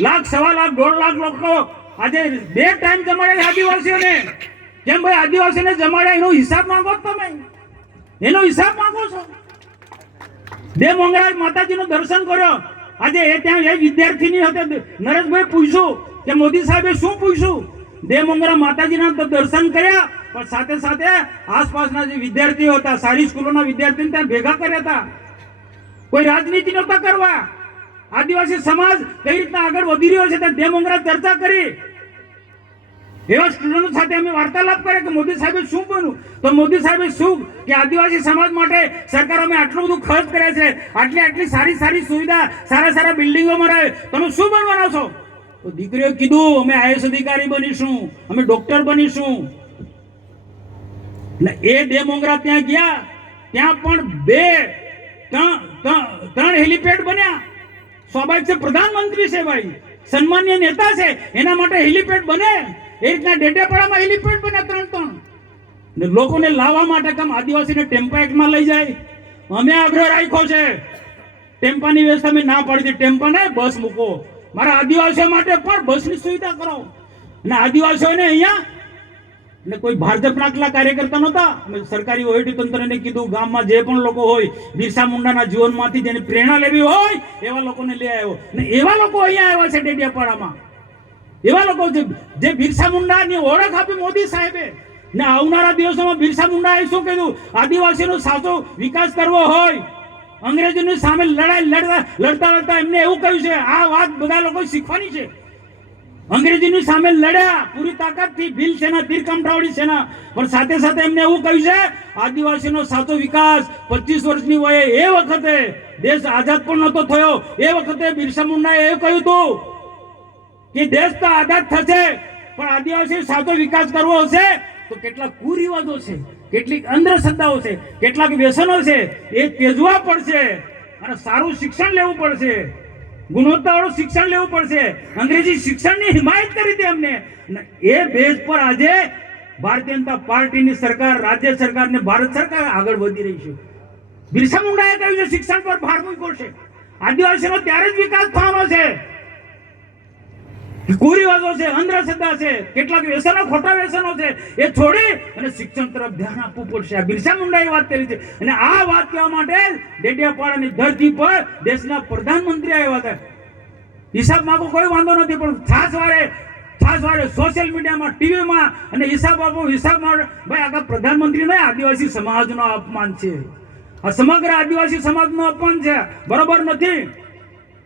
લાખ, 1.25 લાખ, 1.5 લાખ લોકો આજે 2 ટાઈમ જમાડે આદિવાસીઓને. કેમ ભાઈ આદિવાસીને જમાડ્યા એનો હિસાબ માંગો છો તમે? એનો હિસાબ માંગો છો? દેવમંગળા માતાજીનું દર્શન કર્યો. આજે એ ત્યાં એ વિદ્યાર્થીની હતી, નરેશભાઈ પૂછ્યું કે મોદી સાહેબે શું પૂછ્યું? દેવમંગળા માતાજીના દર્શન કર્યા, પણ સાથે સાથે આસપાસના જે વિદ્યાર્થીઓ હતા, સારી સ્કૂલોના વિદ્યાર્થીઓને ત્યાં ભેગા કર્યા હતા. કોઈ રાજનીતિ નહોતા કરવા. આદિવાસી સમાજ કઈ રીતના આગળ વધી રહ્યો છે તે દેવમંગળા ચર્ચા કરી. એવા સ્ટુડન્ટો સાથે અમે વાર્તાલાપ કર્યા કે મોદી સાહેબે શું બન્યું, તો મોદી સાહેબે શું કે આદિવાસી સમાજ માટે સરકાર અમે આટલું બધું ખર્ચ કર્યા છે, આટલી સારી સુવિધા, સારા બિલ્ડિંગો બનાવે, તમે શું બનવાના છો? તો દીકરીઓ કીધું અમે આઈએસ અધિકારી બનીશું, અમે ડોક્ટર બનીશું. એ દેવમંગળા ત્યાં ગયા, ત્યાં પણ 3 હેલિપેડ બન્યા. સ્વાભાવિક છે, પ્રધાનમંત્રી છે ભાઈ, સન્માનીય નેતા છે, એના માટે હેલિપેડ બને. એ રીતના ડેડિયાપાડામાં હેલિપેડ બન્યા 3 ને લોકોને લાવવા માટે કામ આદિવાસીને ટેમ્પા એક્ટમાં લઈ જાય. અમે આગ્રહ રાખ્યો છે, ટેમ્પાની વ્યવસ્થા અમે ના પાડી દીધી. ટેમ્પા ને બસ મૂકો, મારા આદિવાસીઓ માટે પણ બસની સુવિધા કરો. અને આદિવાસીઓને અહીંયા એટલે કોઈ ભાજપના આટલા કાર્યકર્તા નહોતા. સરકારી વહીવટી તંત્રને કીધું ગામમાં જે પણ લોકો હોય, બિરસા મુંડાના જીવનમાંથી જેને પ્રેરણા લેવી હોય એવા લોકોને લઈ આવ્યો. ને એવા લોકો અહીંયા આવ્યા છે ડેડિયાપાડામાં. એવા લોકો જે બિરસા મુંડાની ઓળખ આપી મોદી સાહેબે. ને આવનારા દિવસોમાં બિરસા મુંડાએ શું કીધું? આદિવાસીનો સાચો વિકાસ કરવો હોય, અંગ્રેજોની સામે લડતા એમને એવું કહ્યું છે. આ વાત બધા લોકો શીખવાની છે. અંગ્રેજીની સામે લડ્યા પૂરી તાકાતથી, ભીલ સેના, તીરકામઠાવાડી સેના, પણ સાથે સાથે એમને એવું કહ્યું છે આદિવાસીનો સાચો વિકાસ 25 વર્ષની વયે, એ વખતે દેશ આઝાદ પણ નહોતો થયો, એ વખતે બિરસા મુંડાએ એવું કહ્યું હતું કે દેશ તો આઝાદ થશે, પણ આદિવાસી સાચો વિકાસ કરવો હશે તો કેટલાક કુરિવાજો છે, કેટલીક અંધશ્રદ્ધાઓ છે, કેટલાક વ્યસનો છે, એ ત્યજવા પડશે અને સારું શિક્ષણ લેવું પડશે, ગુણવત્તાવાળું શિક્ષણ લેવું પડશે. અંગ્રેજી શિક્ષણની હિમાયત કરી હતી અમને. એ બેઝ પર આજે ભારતીય જનતા પાર્ટીની સરકાર, રાજ્ય સરકાર ને ભારત સરકાર આગળ વધી રહી છે. બિરસા મુંડાએ કહ્યું છે શિક્ષણ પર ભાર મૂક્યો છે. આદિવાસીનો ત્યારે જ વિકાસ થવાનો છે. કુરિવાજો છે, અંધશ્રદ્ધા છે, કેટલાક વ્યસનો, ખોટા વ્યસનો છે, એ છોડી અને શિક્ષણ તરફ ધ્યાન આપવું પડશે. આ બિરસા મુંડાએ વાત કરી છે. અને આ વાત કહેવા માટે ડેડિયાપાડાની ધરતી પર દેશના પ્રધાનમંત્રી આવ્યા હતા. હિસાબ માંગો કોઈ વાંધો નથી, પણ ખાસ વારે સોશિયલ મીડિયામાં, ટીવીમાં અને હિસાબ આપો, હિસાબ ભાઈ આખા પ્રધાનમંત્રી નહીં, આદિવાસી સમાજનો અપમાન છે. આ સમગ્ર આદિવાસી સમાજનું અપમાન છે, બરોબર નથી.